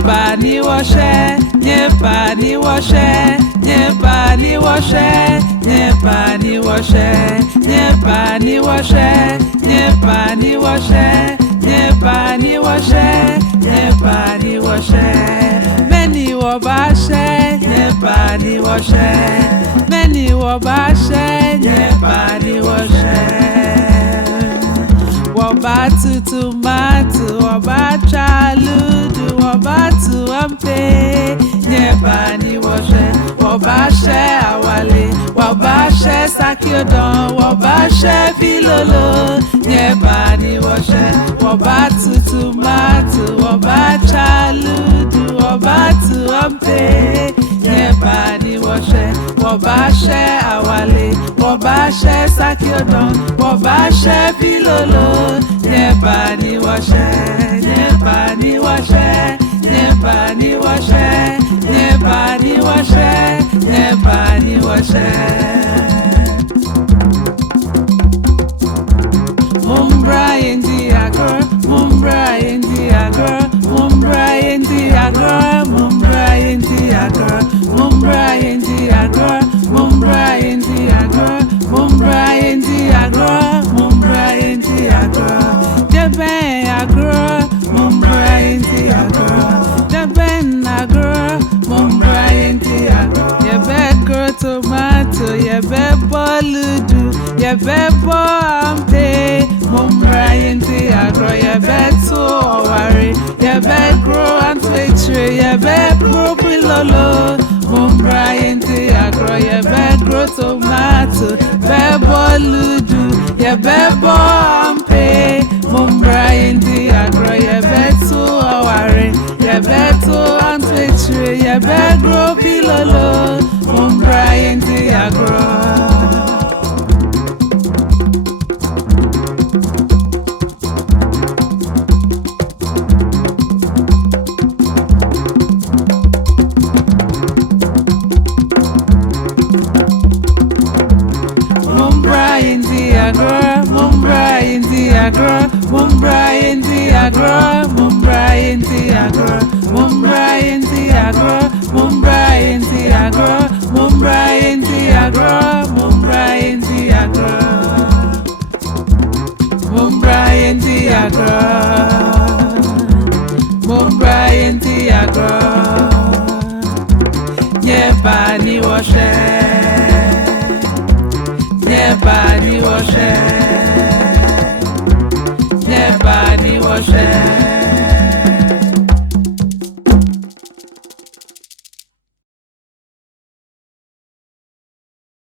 Nyepani washe, nyepani washe, nyepani washe, nyepani washe, nyepani washe, nyepani washe, nyepani washe, nyepani washe. Many wabashe, nyepani washe, many wabashe, nyepani washe. Wabatu tumatu, wabachaludu, wabatu ampe, nyepani washe, wabashe awale, wabashe sakyodon, wabashe filolo, nyepani washe, wabatu tumatu, wabachaludu, wabatu ampe, nyepani washe, wabashe awale, wabashe sakyodon, wabashe filolo, nyepani washe, nyepani washe, nyepani washe, nyepani washe, nyepani washe. Yendi Agoro, Yendi Agoro, Yendi Agoro, Yendi Agoro, Yendi Agoro, Yendi Agoro, Yendi Agoro, Yendi Agoro. Jebe Agoro, Yendi Agoro, Jebe Agoro, Yendi Agoro. Yebe gro tomato, yebe boludu, yebe boampe. Yendi Agoro, yebe to owari, yebe grow and Many3, yebe grow pilolo. Yendi Agoro, yebe grow tomato, yebe boludu, yebe boampe. Yendi Agoro, yebe to owari, yebe to and Many3, yebe grow pilolo. Yendi Agoro. Yendi Agoro, Yendi Agoro, Yendi Agoro, Yendi Agoro, Yendi Agoro, Yendi Agoro, Yendi Agoro, Yendi Agoro, Yendi Agoro, Yendi Agoro. Nyepani washe, nyepani washe, nyepani washe.